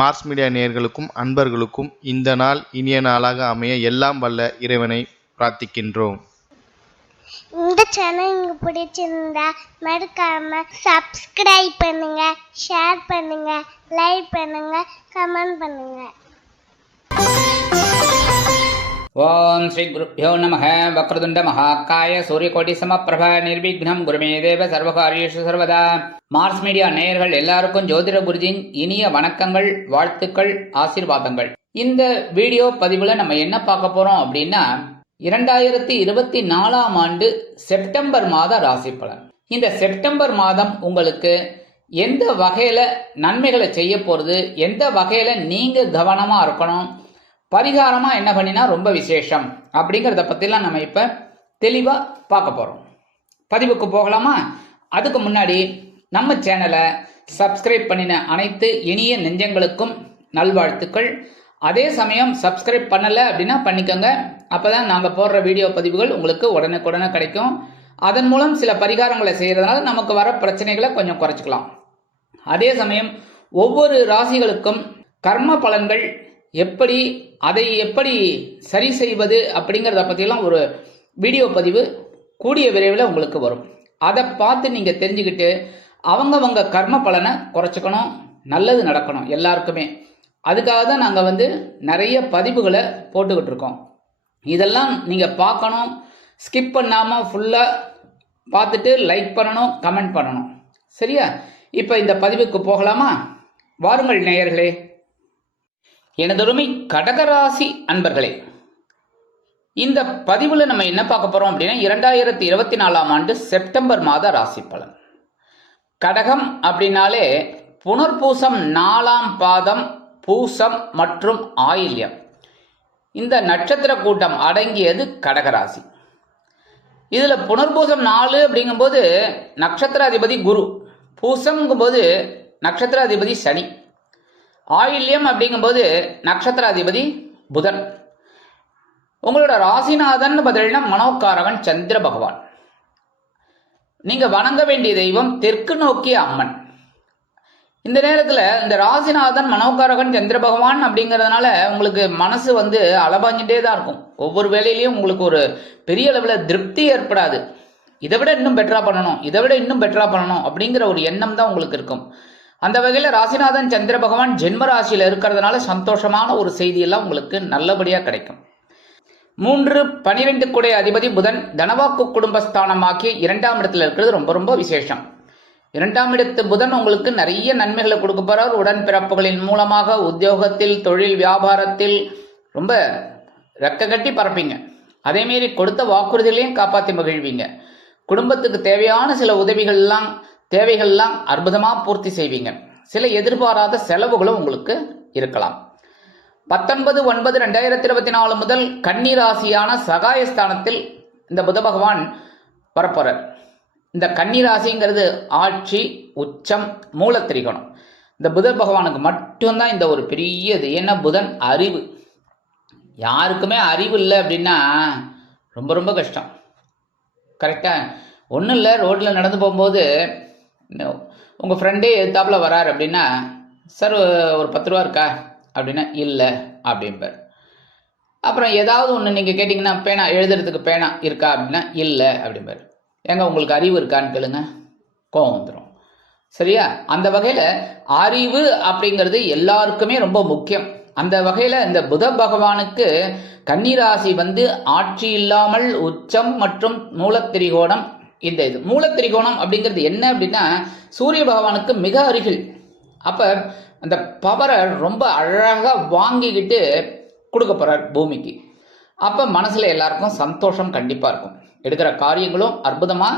Mars media நேயர்களுக்கும் அன்பர்களுக்கும் இந்த நாள் இனிய நாளாக அமைய எல்லாம் வல்ல இறைவனை பிரார்த்திக்கின்றோம். இந்த சேனல் உங்களுக்கு பிடிச்சிருந்தா மறக்காம சப்ஸ்கிரைப் பண்ணுங்க, ஷேர் பண்ணுங்க, லைக் பண்ணுங்க, கமெண்ட் பண்ணுங்க. ஓம் ஸ்ரீ குருப்யோ நமः. வக்ரதுண்ட மகாகாய சூரியகோடி சமப்பிரப நிர்விக்னம் குருமே தேவ சர்வகாரியேஷு சர்வதா. மார்ஸ் மீடியா நேயர்கள் எல்லாருக்கும் ஜோதிட குருஜின் இனிய வணக்கங்கள், வாழ்த்துக்கள், ஆசீர்வாதங்கள். இந்த வீடியோ பதிவுல நம்ம என்ன பார்க்க போறோம் அப்படின்னா 2024ஆம் ஆண்டு செப்டம்பர் மாத ராசி பலன். இந்த செப்டம்பர் மாதம் உங்களுக்கு எந்த வகையில நன்மைகளை செய்ய போறது, எந்த வகையில நீங்க கவனமா இருக்கணும், பரிகாரமா என்ன பண்ணினா ரொம்ப விசேஷம் அப்படிங்கிறத பத்திலாம் நம்ம இப்ப தெளிவா பார்க்க போறோம். பதிவுக்கு போகலாமா? அதுக்கு முன்னாடி நம்ம சேனலை சப்ஸ்கிரைப் பண்ணின அனைத்து இனிய நெஞ்சங்களுக்கும் நல்வாழ்த்துக்கள். அதே சமயம் சப்ஸ்கிரைப் பண்ணல அப்படின்னா பண்ணிக்கோங்க. அப்பதான் நாங்க போடுற வீடியோ பதிவுகள் உங்களுக்கு உடனுக்குடனே கிடைக்கும். அதன் மூலம் சில பரிகாரங்களை செய்யறதுனால நமக்கு வர பிரச்சனைகளை கொஞ்சம் குறைச்சிக்கலாம். அதே சமயம் ஒவ்வொரு ராசிகளுக்கும் கர்ம பலன்கள் எப்படி, அதை எப்படி சரி செய்வது அப்படிங்கிறத பற்றிலாம் ஒரு வீடியோ பதிவு கூடிய விரைவில் உங்களுக்கு வரும். அதை பார்த்து நீங்கள் தெரிஞ்சுக்கிட்டு அவங்கவங்க கர்ம பலனை குறைச்சிக்கணும், நல்லது நடக்கணும் எல்லாருக்குமே. அதுக்காக தான் நாங்கள் நிறைய பதிவுகளை போட்டுக்கிட்டு இருக்கோம். இதெல்லாம் நீங்கள் பார்க்கணும், ஸ்கிப் பண்ணாமல் ஃபுல்லாக பார்த்துட்டு லைக் பண்ணணும், கமெண்ட் பண்ணணும். சரியா? இப்போ இந்த பதிவுக்கு போகலாமா? வாருங்கள் நேயர்களே. எனதொருமை கடகராசி அன்பர்களே, இந்த பதிவுல நம்ம என்ன பார்க்க போறோம் அப்படின்னா 2024ஆம் ஆண்டு செப்டம்பர் மாத ராசி பலன். கடகம் அப்படின்னாலே புனர்பூசம் 4ஆம் பாதம், பூசம் மற்றும் ஆயில்யம், இந்த நட்சத்திர கூட்டம் அடங்கியது கடகராசி. இதுல புனர்பூசம் 4 அப்படிங்கும்போது நட்சத்திராதிபதி குரு, பூசம்ங்கும்போது நட்சத்திராதிபதி சனி, ஆயில்யம் அப்படிங்கும்போது நட்சத்திராதிபதி புதன். உங்களோட ராசிநாதன் பதில்னா மனோகாரகன் சந்திர பகவான். நீங்க வணங்க வேண்டிய தெய்வம் தெற்கு நோக்கிய அம்மன். இந்த நேரத்தில் இந்த ராசிநாதன் மனோகாரகன் சந்திர பகவான் அப்படிங்கிறதுனால உங்களுக்கு மனசு அலபாஞ்சிட்டே தான் இருக்கும். ஒவ்வொரு வேலையிலையும் உங்களுக்கு ஒரு பெரிய அளவில் திருப்தி ஏற்படாது. இதை விட இன்னும் பெட்டரா பண்ணணும், இதை விட இன்னும் பெட்டரா பண்ணணும் அப்படிங்கிற ஒரு எண்ணம் தான் உங்களுக்கு இருக்கும். அந்த வகையில் ராசிநாதன் சந்திர பகவான் ஜென்ம ராசியில் இருக்கிறதுனால சந்தோஷமான ஒரு செய்தியெல்லாம் உங்களுக்கு நல்லபடியாக கிடைக்கும். 3-12 கூடிய அதிபதி புதன் தனவாக்கு குடும்பஸ்தானமாக்கிய 2ஆம் இடத்துல இருக்கிறது ரொம்ப ரொம்ப விசேஷம். 2ஆம் இடத்து புதன் உங்களுக்கு நிறைய நன்மைகளை கொடுக்க போறார். உடன்பிறப்புகளின் மூலமாக உத்தியோகத்தில், தொழில், வியாபாரத்தில் ரொம்ப ரெக்க கட்டி பறப்பீங்க. அதேமாரி கொடுத்த வாக்குறுதிகளையும் காப்பாற்றி மகிழ்வீங்க. குடும்பத்துக்கு தேவையான சில தேவைகள்லாம் அற்புதமாக பூர்த்தி செய்வீங்க. சில எதிர்பாராத செலவுகளும் உங்களுக்கு இருக்கலாம். 19/9/2024 முதல் கன்னி ராசியான சகாயஸ்தானத்தில் இந்த புத பகவான் வரப்போறார். இந்த கன்னி ராசிங்கிறது ஆட்சி, உச்சம், மூலத்திரிகோணம். இந்த புத பகவானுக்கு மட்டும்தான் இந்த ஒரு பெரிய இது. ஏன்னா புதன் அறிவு. யாருக்குமே அறிவு இல்லை அப்படின்னா ரொம்ப ரொம்ப கஷ்டம். கரெக்டா? ஒன்றும் இல்லை, ரோட்டில் நடந்து போகும்போது உங்கள் ஃப்ரெண்டே எதிர்த்தாப்புல வரார் அப்படின்னா, சார் ஒரு 10 ரூபா இருக்கா அப்படின்னா இல்லை அப்படிம்பார். அப்புறம் ஏதாவது ஒன்று நீங்கள் கேட்டிங்கன்னா, பேனா எழுதுறதுக்கு பேனா இருக்கா அப்படின்னா இல்லை அப்படிம்பார். ஏங்க உங்களுக்கு அறிவு இருக்கான்னு கேளுங்க, கோவம் வந்துடும். சரியா? அந்த வகையில் அறிவு அப்படிங்கிறது எல்லாருக்குமே ரொம்ப முக்கியம். அந்த வகையில் இந்த புத பகவானுக்கு கன்னிராசி ஆட்சி இல்லாமல் உச்சம் மற்றும் மூலத்திரிகோணம். இந்த இது மூலத்திரிகோணம் அப்படிங்கிறது என்ன அப்படின்னா சூரிய பகவானுக்கு மிக அருகில். அப்ப அந்த பவரை ரொம்ப அழகாக வாங்கிக்கிட்டு கொடுக்க போறார் பூமிக்கு. அப்ப மனசுல எல்லாருக்கும் சந்தோஷம் கண்டிப்பா இருக்கும். எடுக்கிற காரியங்களும் அற்புதமா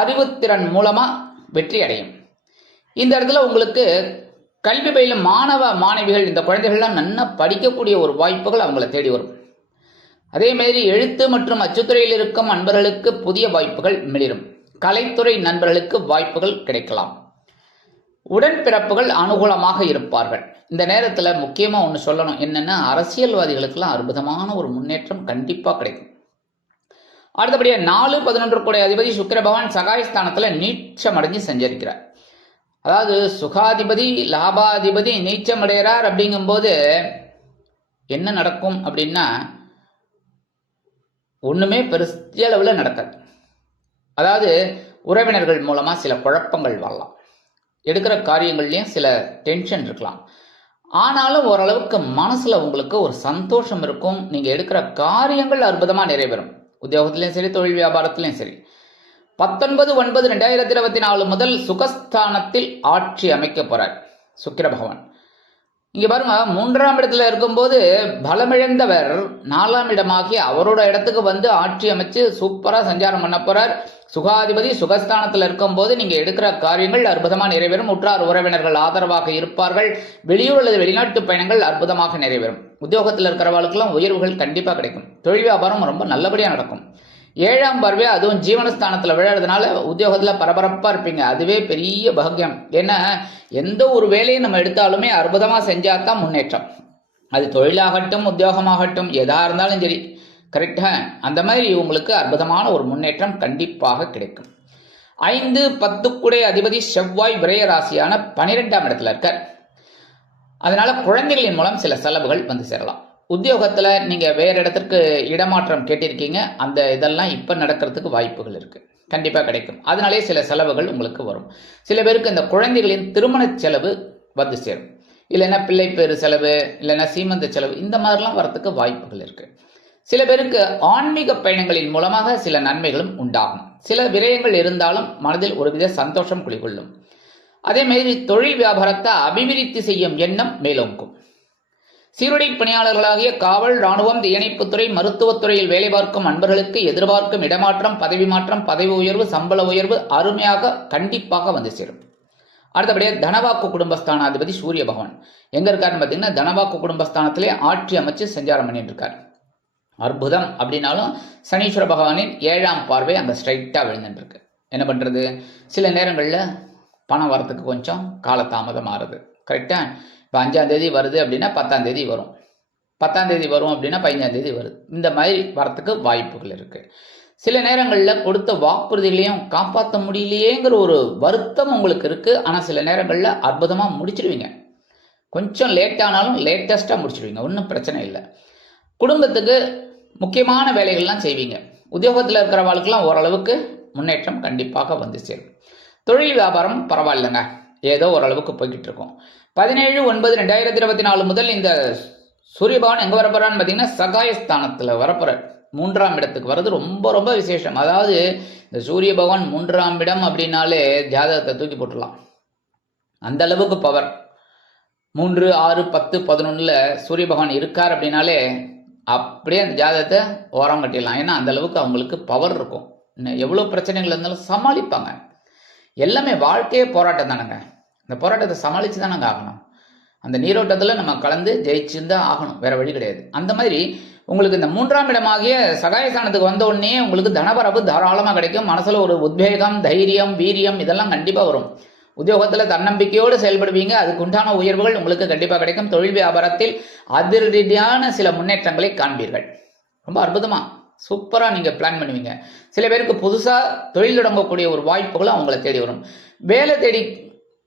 அறிவுத்திறன் மூலமா வெற்றி அடையும். இந்த இடத்துல உங்களுக்கு கல்வி பயிலும் மாணவ மாணவிகள், இந்த குழந்தைகள்லாம் நல்லா படிக்கக்கூடிய ஒரு வாய்ப்புகள் அவங்களை தேடி வரும். அதே மாதிரி எழுத்து மற்றும் அச்சுத்துறையில் இருக்கும் நண்பர்களுக்கு புதிய வாய்ப்புகள் மிளிரும். கலைத்துறை நண்பர்களுக்கு வாய்ப்புகள் கிடைக்கலாம். உடன்பிறப்புகள் அனுகூலமாக இருப்பார்கள். இந்த நேரத்தில் முக்கியமாக ஒன்று சொல்லணும், என்னென்னா அரசியல்வாதிகளுக்கெல்லாம் அற்புதமான ஒரு முன்னேற்றம் கண்டிப்பாக கிடைக்கும். அடுத்தபடியாக 4-11 கூடிய அதிபதி சுக்கிர பகவான் சகாயஸ்தானத்தில் நீச்சமடைஞ்சு சஞ்சரிக்கிறார். அதாவது சுகாதிபதி லாபாதிபதி நீச்சம் அடைகிறார் அப்படிங்கும்போது என்ன நடக்கும் அப்படின்னா ஒண்ணுமே பெரிய அளவில் நடக்காது. அதாவது உறவினர்கள் மூலமா சில குழப்பங்கள் வரலாம், எடுக்கிற காரியங்கள்லயும் சில டென்ஷன் இருக்கலாம். ஆனாலும் ஓரளவுக்கு மனசுல உங்களுக்கு ஒரு சந்தோஷம் இருக்கும். நீங்க எடுக்கிற காரியங்கள் அற்புதமா நிறைவேறும். உத்தியோகத்திலையும் சரி, தொழில் வியாபாரத்திலையும் சரி. 19/9/2024 முதல் சுகஸ்தானத்தில் ஆட்சி அமைக்க போறார் சுக்கிர பகவான். இங்க பாருங்க, 3ஆம் இடத்துல இருக்கும்போது பலமிழந்தவர் 4ஆம் இடமாகி அவரோட இடத்துக்கு வந்து ஆட்சி அமைச்சு சூப்பரா சஞ்சாரம் பண்ண போறார். சுகாதிபதி சுகஸ்தானத்தில் இருக்கும்போது நீங்க எடுக்கிற காரியங்கள் அற்புதமா நிறைவேறும். உற்றார் உறவினர்கள் ஆதரவாக இருப்பார்கள். வெளியூர் அல்லது வெளிநாட்டு பயணங்கள் அற்புதமாக நிறைவேறும். உத்தியோகத்தில் இருக்கிறவர்களுக்கெல்லாம் உயர்வுகள் கண்டிப்பா கிடைக்கும். தொழில் வியாபாரம் ரொம்ப நல்லபடியா நடக்கும். 7ஆம் பார்வையா அதுவும் ஜீவனஸ்தானத்துல விழறதுனால உத்தியோகத்துல பரபரப்பா இருப்பீங்க. அதுவே பெரிய பாக்கியம். ஏன்னா எந்த ஒரு வேலையை நம்ம எடுத்தாலுமே அற்புதமா செஞ்சாதான் முன்னேற்றம். அது தொழிலாகட்டும் உத்தியோகமாகட்டும் எதா இருந்தாலும் சரி, கரெக்டா அந்த மாதிரி உங்களுக்கு அற்புதமான ஒரு முன்னேற்றம் கண்டிப்பாக கிடைக்கும். 5-10 அதிபதி செவ்வாய் விரய ராசியான 12ஆம் இடத்துல இருக்கார். அதனால குழந்தைகளின் மூலம் சில செலவுகள் வந்து சேரலாம். உத்தியோகத்துல நீங்க வேற இடத்திற்கு இடமாற்றம் கேட்டிருக்கீங்க, அந்த இதெல்லாம் இப்ப நடக்கிறதுக்கு வாய்ப்புகள் இருக்கு, கண்டிப்பா கிடைக்கும். அதனாலே சில செலவுகள் உங்களுக்கு வரும். சில பேருக்கு இந்த குழந்தைகளின் திருமண செலவு வந்து சேரும், இல்லைன்னா பிள்ளை பேரு செலவு, இல்லைன்னா சீமந்த செலவு, இந்த மாதிரிலாம் வரத்துக்கு வாய்ப்புகள் இருக்கு. சில பேருக்கு ஆன்மீக பயணங்களின் மூலமாக சில நன்மைகளும் உண்டாகும். சில விரயங்கள் இருந்தாலும் மனதில் ஒருவித சந்தோஷம் குடிகொள்ளும். அதே மாதிரி தொழில் வியாபாரத்தை அபிவிருத்தி செய்யும் எண்ணம் மேலோங்கும். சீருடை பணியாளர்களாகிய காவல், ராணுவம், தீயணைப்புத்துறை, மருத்துவத்துறையில் வேலை பார்க்கும் அன்பர்களுக்கு எதிர்பார்க்கும் இடமாற்றம், பதவி மாற்றம், பதவி உயர்வு, சம்பள உயர்வு அருமையாக கண்டிப்பாக வந்து சேரும். அடுத்தபடியாக தனவாக்கு குடும்பஸ்தானாதிபதி சூரிய பகவான் எங்க இருக்காருன்னு பார்த்தீங்கன்னா தனவாக்கு குடும்பஸ்தானத்திலே ஆட்சி அமைச்சு சஞ்சாரம் பண்ணிட்டு இருக்காரு. அற்புதம் அப்படின்னாலும் சனீஸ்வர பகவானின் 7ஆம் பார்வை அங்கே ஸ்ட்ரைட்டா விழுந்துட்டு இருக்கு. என்ன பண்றது, சில நேரங்களில் பணம் வரத்துக்கு கொஞ்சம் காலதாமதம் ஆறுது. கரெக்டா இப்போ 5ஆம் தேதி வருது அப்படின்னா 10ஆம் தேதி வரும், 10ஆம் தேதி வரும் அப்படின்னா 15ஆம் தேதி வருது. இந்த மாதிரி வரத்துக்கு வாய்ப்புகள் இருக்கு. சில நேரங்களில் கொடுத்த வாக்குறுதிகளையும் காப்பாற்ற முடியலையேங்கிற ஒரு வருத்தம் உங்களுக்கு இருக்கு. ஆனால் சில நேரங்களில் அற்புதமாக முடிச்சிடுவீங்க. கொஞ்சம் லேட் ஆனாலும் லேட்டஸ்டாக முடிச்சிடுவீங்க, ஒன்றும் பிரச்சனை இல்லை. குடும்பத்துக்கு முக்கியமான வேலைகள்லாம் செய்வீங்க. உத்தியோகத்தில் இருக்கிறவர்களுக்கெல்லாம் ஓரளவுக்கு முன்னேற்றம் கண்டிப்பாக வந்து சேரும். தொழில் வியாபாரம் பரவாயில்லைங்க, ஏதோ ஓரளவுக்கு போய்கிட்டு இருக்கும். 17/9/2024 முதல் இந்த சூரிய பகவான் எங்க வரப்போறான்னு பார்த்தீங்கன்னா சகாயஸ்தானத்தில் வரப்போறார். 3ஆம் இடத்துக்கு வர்றது ரொம்ப ரொம்ப விசேஷம். அதாவது இந்த சூரிய பகவான் 3ஆம் இடம் அப்படின்னாலே ஜாதகத்தை தூக்கி போட்டுடலாம், அந்த அளவுக்கு பவர். 3, 6, 10, 11 சூரிய பகவான் இருக்கார் அப்படின்னாலே அப்படியே அந்த ஜாதகத்தை ஓரம் கட்டிடலாம். ஏன்னா அந்த அளவுக்கு அவங்களுக்கு பவர் இருக்கும். எவ்வளோ பிரச்சனைகள் இருந்தாலும் சமாளிப்பாங்க. எல்லாமே வாழ்க்கையே போராட்டம் தானேங்க. இந்த போராட்டத்தை சமாளித்து தான் நாங்கள் ஆகணும். அந்த நீரோட்டத்தில் நம்ம கலந்து ஜெயிச்சுதான் ஆகணும், வேற வழி கிடையாது. அந்த மாதிரி உங்களுக்கு இந்த 3ஆம் இடமாகிய சகாயஸ்தானத்துக்கு வந்த உடனே உங்களுக்கு தனபரப்பு தாராளமாக கிடைக்கும். மனசுல ஒரு உத்வேகம், தைரியம், வீரியம் இதெல்லாம் கண்டிப்பாக வரும். உத்தியோகத்தில் தன்னம்பிக்கையோடு செயல்படுவீங்க, அதுக்கு உண்டான உயர்வுகள் உங்களுக்கு கண்டிப்பாக கிடைக்கும். தொழில் வியாபாரத்தில் அதிரடியான சில முன்னேற்றங்களை காண்பீர்கள். ரொம்ப அற்புதமா சூப்பரா நீங்க பிளான் பண்ணுவீங்க. சில பேருக்கு புதுசா தொழில் தொடங்கக்கூடிய ஒரு வாய்ப்புகளும் அவங்களை தேடி வரும். வேலை தேடி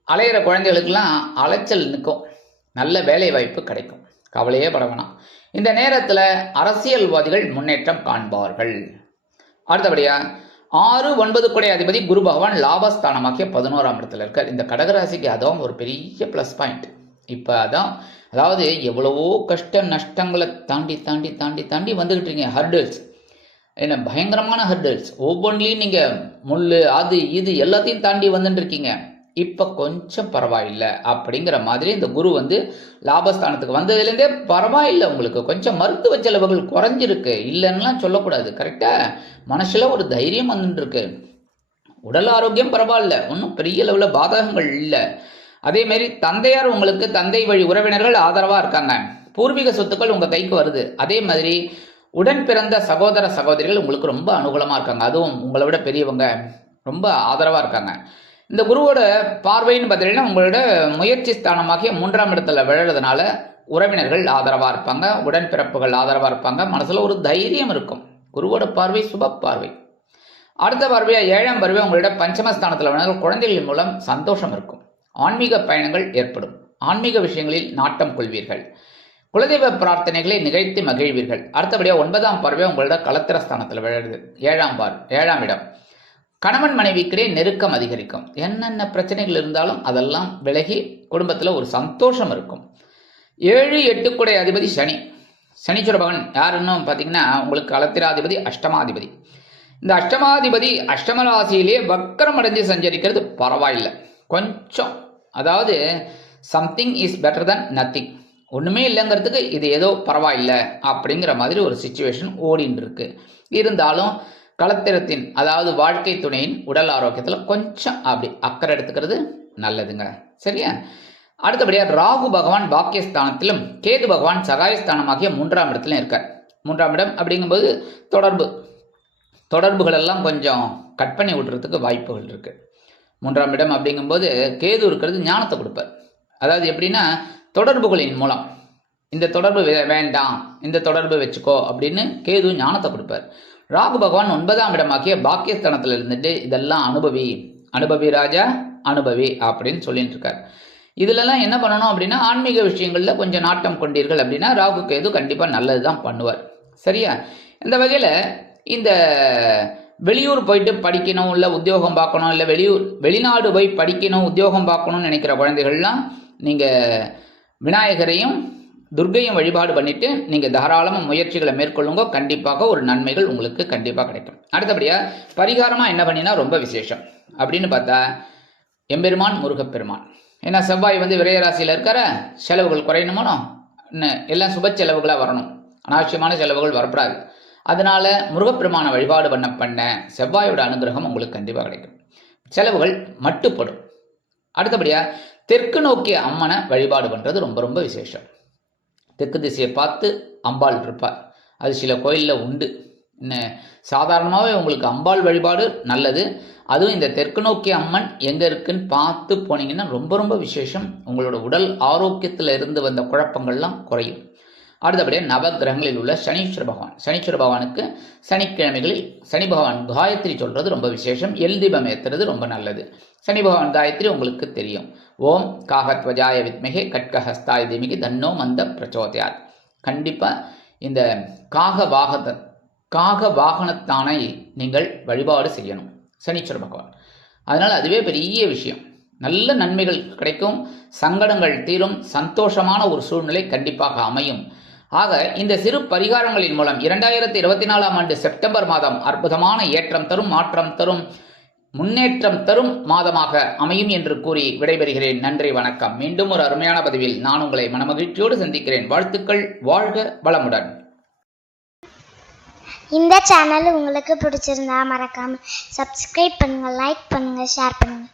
அலையிற குழந்தைகளுக்கெல்லாம் அலைச்சல் நிற்கும், நல்ல வேலை வாய்ப்பு கிடைக்கும், கவலையே பட வேணாம். இந்த நேரத்தில் அரசியல்வாதிகள் முன்னேற்றம் காண்பார்கள். அடுத்தபடியா 6-9 அதிபதி குரு பகவான் லாபஸ்தானமாகிய 11ஆம் இடத்துல இருக்கார். இந்த கடகராசிக்கு அதான் ஒரு பெரிய பிளஸ் பாயிண்ட். இப்போ அதான், அதாவது எவ்வளவோ கஷ்ட நஷ்டங்களை தாண்டி தாண்டி தாண்டி தாண்டி வந்துகிட்டு இருக்கீங்க. ஹர்டல்ஸ் என்ன பயங்கரமான ஹர்டல்ஸ், ஒவ்வொன்றிலையும் நீங்க முள்ளு அது இது எல்லாத்தையும் தாண்டி வந்துட்டு இருக்கீங்க. இப்ப கொஞ்சம் பரவாயில்லை அப்படிங்கிற மாதிரி இந்த குரு வந்து லாபஸ்தானத்துக்கு வந்ததுலேருந்தே பரவாயில்லை. உங்களுக்கு கொஞ்சம் மருத்துவ செலவுகள் குறைஞ்சிருக்கு, இல்லைன்னுலாம் சொல்லக்கூடாது. கரெக்டா மனசுல ஒரு தைரியம் வந்துட்டு இருக்கு. உடல் ஆரோக்கியம் பரவாயில்ல, ஒன்றும் பெரிய லெவலில் பாதகங்கள் இல்லை. அதே மாதிரி தந்தையார் உங்களுக்கு தந்தை வழி உறவினர்கள் ஆதரவா இருக்காங்க. பூர்வீக சொத்துக்கள் உங்க கைக்கு வருது. அதே மாதிரி உடன் பிறந்த சகோதர சகோதரிகள் உங்களுக்கு ரொம்ப அனுகூலமா இருக்காங்க. அதுவும் உங்களை விட பெரியவங்க ரொம்ப ஆதரவா இருக்காங்க. இந்த குருவோட பார்வைன்னு பார்த்தீங்கன்னா உங்களோட முயற்சி ஸ்தானமாகிய 3ஆம் இடத்துல விழுறதுனால உறவினர்கள் ஆதரவா இருப்பாங்க, உடன்பிறப்புகள் ஆதரவா இருப்பாங்க, மனசுல ஒரு தைரியம் இருக்கும். குருவோட பார்வை சுப பார்வை. அடுத்த பார்வையா 7ஆம் பார்வை உங்களோட பஞ்சமஸ்தானத்தில் விழுந்தால் குழந்தைகள் மூலம் சந்தோஷம் இருக்கும். ஆன்மீக பயணங்கள் ஏற்படும். ஆன்மீக விஷயங்களில் நாட்டம் கொள்வீர்கள். குலதெய்வ பிரார்த்தனைகளை நிகழ்த்தி மகிழ்வீர்கள். அடுத்தபடியாக 9ஆம் பார்வை உங்களோட களத்திரஸ்தானத்தில் விழுது. 7ஆம் இடம். கணவன் மனைவிக்கிடையே நெருக்கம் அதிகரிக்கும். என்னென்ன பிரச்சனைகள் இருந்தாலும் அதெல்லாம் விலகி குடும்பத்தில் ஒரு சந்தோஷம் இருக்கும். 7, 8 குடை அதிபதி சனி. சனீஸ்வர பகவான் யாருன்னு பார்த்தீங்கன்னா உங்களுக்கு களத்திராதிபதி, அஷ்டமாதிபதி. இந்த அஷ்டமாதிபதி அஷ்டம ராசியிலேயே வக்கரம் அடைஞ்சு சஞ்சரிக்கிறது பரவாயில்லை. கொஞ்சம் அதாவது something is better than nothing. ஒன்றுமே இல்லைங்கிறதுக்கு இது ஏதோ பரவாயில்லை அப்படிங்கிற மாதிரி ஒரு சுச்சுவேஷன் ஓடின்னு இருக்கு. இருந்தாலும் களத்திரத்தின் அதாவது வாழ்க்கை துணையின் உடல் ஆரோக்கியத்தில் கொஞ்சம் அப்படி அக்கறை எடுத்துக்கிறது நல்லதுங்க. சரியா? அடுத்தபடியாக ராகு பகவான் பாக்கியஸ்தானத்திலும் கேது பகவான் சகாயஸ்தானமாகிய 3ஆம் இடத்துலையும் இருக்கார். 3ஆம் இடம் அப்படிங்கும்போது தொடர்புகள் எல்லாம் கொஞ்சம் கட் பண்ணி விடுறதுக்கு வாய்ப்புகள் இருக்கு. 3ஆம் இடம் அப்படிங்கும்போது கேது இருக்கிறது ஞானத்தை கொடுப்பார். அதாவது எப்படின்னா தொடர்புகளின் மூலம் இந்த தொடர்பு வேண்டாம், இந்த தொடர்பு வச்சுக்கோ அப்படின்னு கேது ஞானத்தை கொடுப்பார். ராகு பகவான் 9ஆம் இடமாக்கிய பாக்கியஸ்தானத்தில் இருந்துட்டு இதெல்லாம் அனுபவி ராஜா அனுபவி அப்படின்னு சொல்லிட்டு இருக்கார். இதுலலாம் என்ன பண்ணணும் அப்படின்னா ஆன்மீக விஷயங்கள்ல கொஞ்சம் நாட்டம் கொண்டீர்கள் அப்படின்னா ராகு கேது கண்டிப்பாக நல்லது தான் பண்ணுவார். சரியா? இந்த வகையில் இந்த வெளியூர் போயிட்டு படிக்கணும், இல்லை உத்தியோகம் பார்க்கணும், இல்லை வெளிநாடு போய் படிக்கணும், உத்தியோகம் பார்க்கணும்னு நினைக்கிற குழந்தைகள்லாம் நீங்கள் விநாயகரையும் துர்க்கையும் வழிபாடு பண்ணிட்டு நீங்கள் தாராளமாக முயற்சிகளை மேற்கொள்ளுங்க. கண்டிப்பாக ஒரு நன்மைகள் உங்களுக்கு கண்டிப்பாக கிடைக்கும். அடுத்தபடியாக பரிகாரமாக என்ன பண்ணினா ரொம்ப விசேஷம் அப்படின்னு பார்த்தா எம்பெருமான் முருகப்பெருமான். ஏன்னா செவ்வாய் விரயராசியில் இருக்கிற செலவுகள் குறையணுமோ, எல்லாம் சுப செலவுகளாக வரணும், அனாவசியமான செலவுகள் வரப்படாது. அதனால முருகப்பெருமான வழிபாடு பண்ண செவ்வாயோட அனுகிரகம் உங்களுக்கு கண்டிப்பாக கிடைக்கும். செலவுகள் மட்டுப்படும். அடுத்தபடியாக தெற்கு நோக்கிய அம்மனை வழிபாடு பண்ணுறது ரொம்ப ரொம்ப விசேஷம். தெற்கு திசையை பார்த்து அம்பாள் இருப்பார். அது சில கோயிலில் உண்டு. சாதாரணமாகவே உங்களுக்கு அம்பாள் வழிபாடு நல்லது. அதுவும் இந்த தெற்கு நோக்கிய அம்மன் எங்கே இருக்குன்னு பார்த்து போனீங்கன்னா ரொம்ப ரொம்ப விசேஷம். உங்களோட உடல் ஆரோக்கியத்தில் இருந்து வந்த குழப்பங்கள்லாம் குறையும். அடுத்தபடியாக நவகிரகங்களில் உள்ள சனீஸ்வர பகவானுக்கு சனிக்கிழமைகளில் சனி பகவான் காயத்ரி சொல்கிறது ரொம்ப விசேஷம். தீபம் ஏற்றுறது ரொம்ப நல்லது. சனி பகவான் காயத்ரி உங்களுக்கு தெரியும். ஓம் காகத்வஜாய வித்மகே கட்கஹஸ்தாய தீமகி தன்னோ மந்த பிரச்சோதயாத். கண்டிப்பாக இந்த காக வாகனத்தானை நீங்கள் வழிபாடு செய்யணும் சனீஸ்வர பகவான். அதனால் அதுவே பெரிய விஷயம். நல்ல நன்மைகள் கிடைக்கும், சங்கடங்கள் தீரும், சந்தோஷமான ஒரு சூழ்நிலை கண்டிப்பாக அமையும். ஆக இந்த சிறு பரிகாரங்களின் மூலம் 2024ஆம் ஆண்டு செப்டம்பர் மாதம் அற்புதமான ஏற்றம் தரும், மாற்றம் தரும், முன்னேற்றம் தரும் மாதமாக அமையும் என்று கூறி விடைபெறுகிறேன். நன்றி, வணக்கம். மீண்டும் ஒரு அருமையான பதிவில் நான் உங்களை மனமகிழ்ச்சியோடு சந்திக்கிறேன். வாழ்த்துக்கள். வாழ்க வளமுடன். இந்த சேனல் உங்களுக்கு பிடிச்சிருந்தா மறக்காம சப்ஸ்கிரைப் பண்ணுங்க, லைக் பண்ணுங்க, ஷேர் பண்ணுங்க.